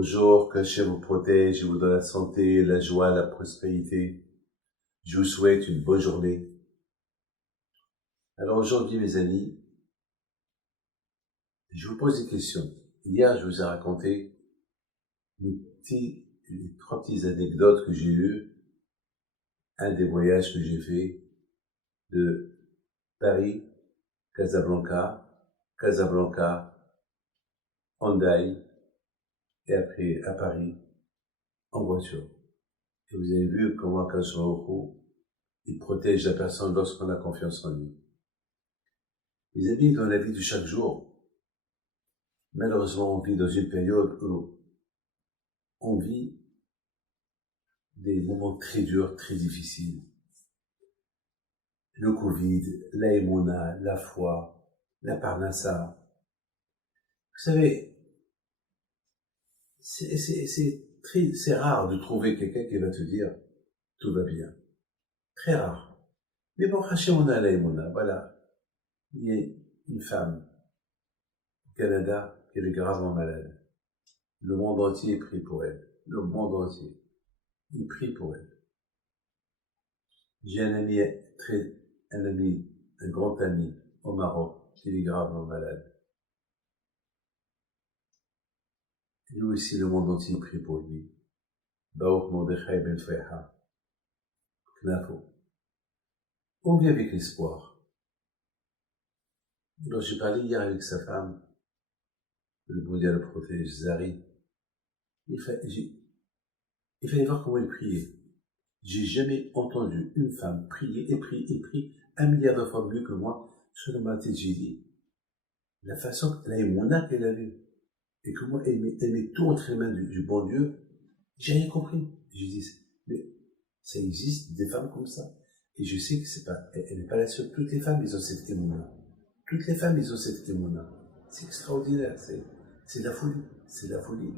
Bonjour, que Hachem vous protège, vous donne la santé, la joie, la prospérité. Je vous souhaite une bonne journée. Alors aujourd'hui, mes amis, je vous pose des questions. Hier, je vous ai raconté les 3 petites anecdotes que j'ai eues. Un des voyages que j'ai fait de Paris, Casablanca, Hendaye, et après à Paris, en voiture. Et vous avez vu comment Akadosh Baruch Hu, il protège la personne lorsqu'on a confiance en lui. Mes amis, dans la vie de chaque jour, malheureusement, on vit dans une période où on vit des moments très durs, très difficiles. Le Covid, la Emouna, la foi, la Parnassa. Vous savez, c'est rare de trouver quelqu'un qui va te dire tout va bien. Très rare. Mais bon, Hachem, on a la Emouna, voilà. Il y a une femme au Canada qui est gravement malade. Le monde entier prie pour elle. Le monde entier. Il prie pour elle. J'ai un grand ami au Maroc qui est gravement malade. Lui aussi, le monde entier prie pour lui. Baruch Mordechai ben Feiha. Knafo. On vit avec l'espoir. Alors, j'ai parlé hier avec sa femme, le bon Dieu le protège, Zari. Il fallait voir comment elle priait. J'ai jamais entendu une femme prier et prier 1 milliard de fois mieux que moi sur le matin. J'ai dit, la façon, la émouna qu'elle avait, et comment elle met tout entre les mains du bon Dieu, j'ai rien compris. J'ai dit, mais ça existe des femmes comme ça. Et je sais que elle n'est pas la seule. Toutes les femmes, elles ont cette émouna. Toutes les femmes, elles ont cette émouna. C'est extraordinaire. C'est la folie. C'est la folie.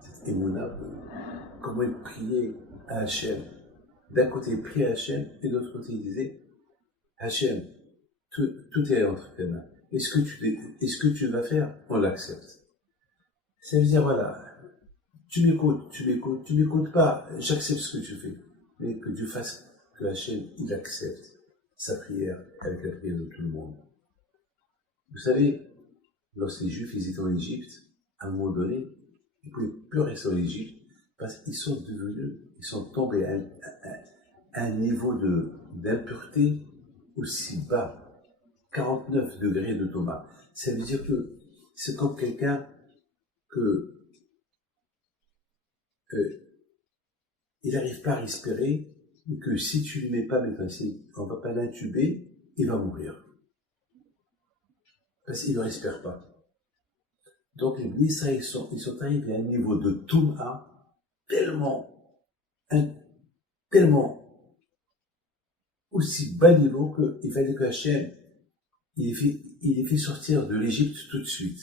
Cette émouna, comment elle priait à Hachem. D'un côté, il priait à Hachem, et de l'autre côté, il disait, Hachem, tout est entre tes mains. Est-ce que tu vas faire? On l'accepte. Ça veut dire, voilà, tu m'écoutes pas, j'accepte ce que tu fais. Mais que tu fasses, que Hachem, il accepte sa prière avec la prière de tout le monde. Vous savez, lorsque les Juifs étaient en Égypte, à un moment donné, ils ne pouvaient plus rester en Égypte parce qu'ils sont tombés à un niveau d'impureté aussi bas, 49 degrés de Thomas. Ça veut dire que c'est comme quelqu'un il n'arrive pas à respirer, et que si tu ne lui mets pas maintenant, on ne va pas l'intuber, il va mourir. Parce qu'il ne respire pas. Donc les ministres, ils sont arrivés à un niveau de Touma tellement aussi bas niveau qu'il fallait que Hachem, il les fait sortir de l'Égypte tout de suite.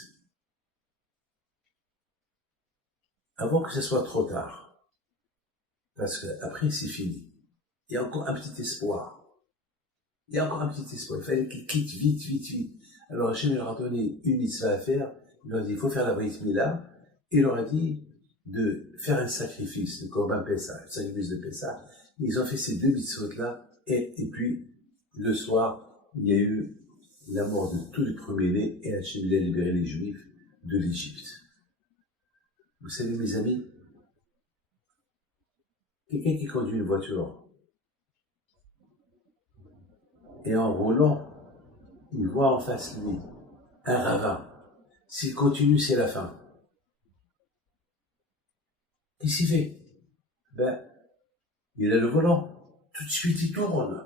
Avant que ce soit trop tard. Parce qu'après, c'est fini. Il y a encore un petit espoir. Il fallait qu'il quitte vite. Alors Hachem leur a donné une mitzvah à faire. Il leur a dit, il faut faire la Brit Mila. Et il leur a dit de faire un sacrifice, le Korban Pessah, le sacrifice de Pessah. Ils ont fait ces 2 mitzvot-là. Et puis, le soir, il y a eu la mort de tous les premiers-nés et Hachem a libéré les Juifs de l'Égypte. Vous savez, mes amis, quelqu'un qui conduit une voiture et en roulant, il voit en face de lui un ravin. S'il continue, c'est la fin. Qu'est-ce qu'il fait? Il a le volant. Tout de suite, il tourne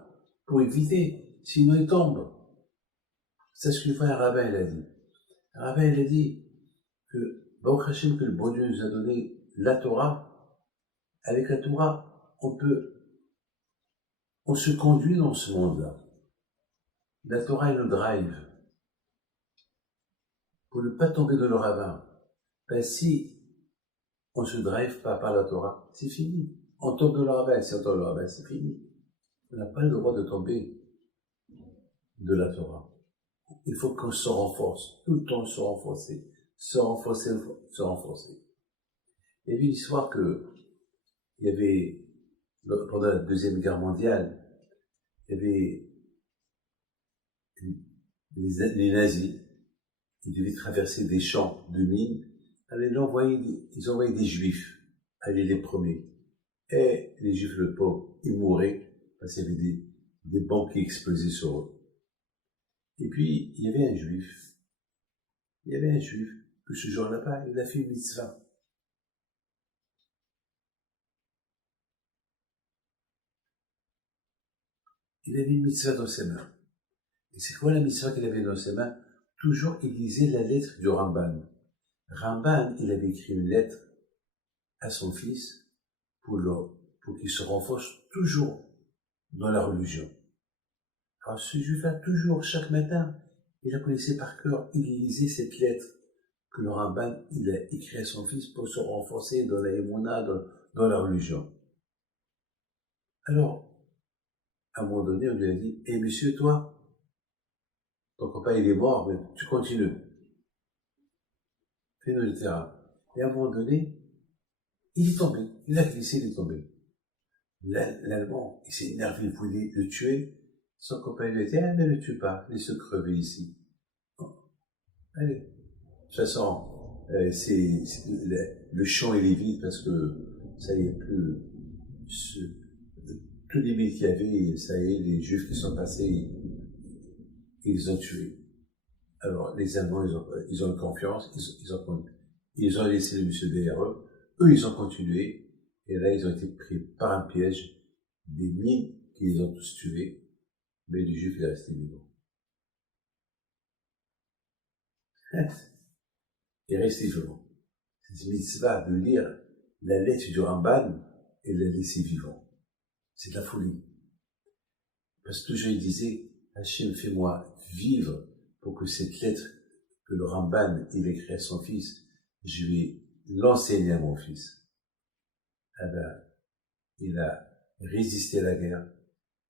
pour éviter, sinon il tombe. C'est ce qu'une fois un rabbin il a dit. Un rabbin il a dit que Baruch Hashem, que le bon Dieu nous a donné la Torah. Avec la Torah, on se conduit dans ce monde-là. La Torah est le drive. Pour ne pas tomber dans le ravin. Si on ne se drive pas par la Torah, c'est fini. On tombe dans le ravin. Si on tombe dans le ravin, c'est fini. On n'a pas le droit de tomber de la Torah. Il faut qu'on se renforce. Tout le temps se renforcer. Il y avait une histoire que, il y avait, pendant la Deuxième Guerre mondiale, il y avait les nazis, ils devaient traverser des champs de mines, alors ils envoyaient des juifs aller les premiers. Et les juifs, le pauvre, ils mouraient parce qu'il y avait des bombes qui explosaient sur eux. Et puis, il y avait un juif, que ce jour-là, il a fait une mitzvah. Il avait une mitzvah dans ses mains. Et c'est quoi la mitzvah qu'il avait dans ses mains? Toujours, il lisait la lettre du Ramban. Ramban, il avait écrit une lettre à son fils pour qu'il se renforce toujours dans la religion. Alors ce juif-là, toujours, chaque matin, il la connaissait par cœur, il lisait cette lettre que le Ramban, il a écrit à son fils pour se renforcer dans la émouna, dans la religion. Alors, à un moment donné, on lui a dit, « Eh monsieur, toi, ton copain il est mort, mais tu continues. Fais-nous le terrain. » Et à un moment donné, il est tombé, il a glissé, il est tombé. L'Allemand, il s'est énervé, il voulait le tuer. Son copain lui a dit, « Ah, ne le tue pas, laisse-le crever ici. » Allez. De toute façon, le champ il est vide parce que ça y est plus. Tous les mythes qu'il y avait, ça y est, les Juifs qui sont passés, ils les ont tués. Alors les Allemands, ils ont eu confiance, ils ont laissé le monsieur derrière eux. Eux, ils ont continué, et là, ils ont été pris par un piège, des mines qui les ont tous tués, mais le Juif est resté vivant. Il est resté vivant. C'est une mitzvah de lire la lettre du Ramban et la laisser vivant. C'est de la folie. Parce que toujours il disait, Hachem, fais-moi vivre pour que cette lettre que le Ramban il écrit à son fils, je vais l'enseigner à mon fils. Eh ben, il a résisté à la guerre.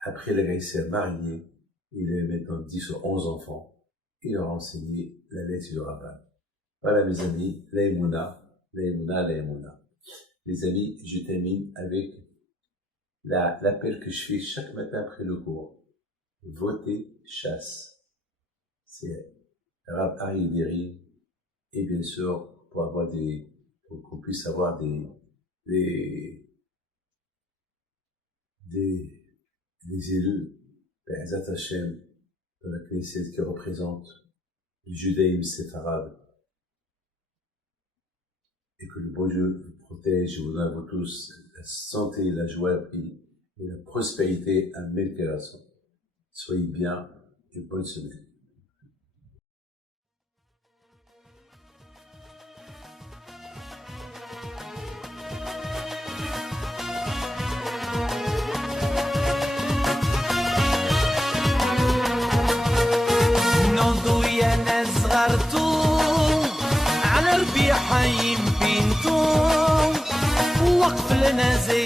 Après la guerre, il s'est marié. Il avait maintenant 10 ou 11 enfants. Il leur a enseigné la lettre du Ramban. Voilà mes amis, la émouna. Les amis, je termine avec l'appel que je fais chaque matin après le cours. Votez chasse. C'est Rav Aryeh Deri. Et bien sûr, pour qu'on puisse avoir des élus, Be'ezat Hashem, dans la Knesset qui représente le judaïsme séfarade. Et que le bon Dieu vous protège, vous donne à vous tous la santé, la joie, la paix et la prospérité à Melkelason. Soyez bien et bonne semaine. حيم بنتو وقف لنا زي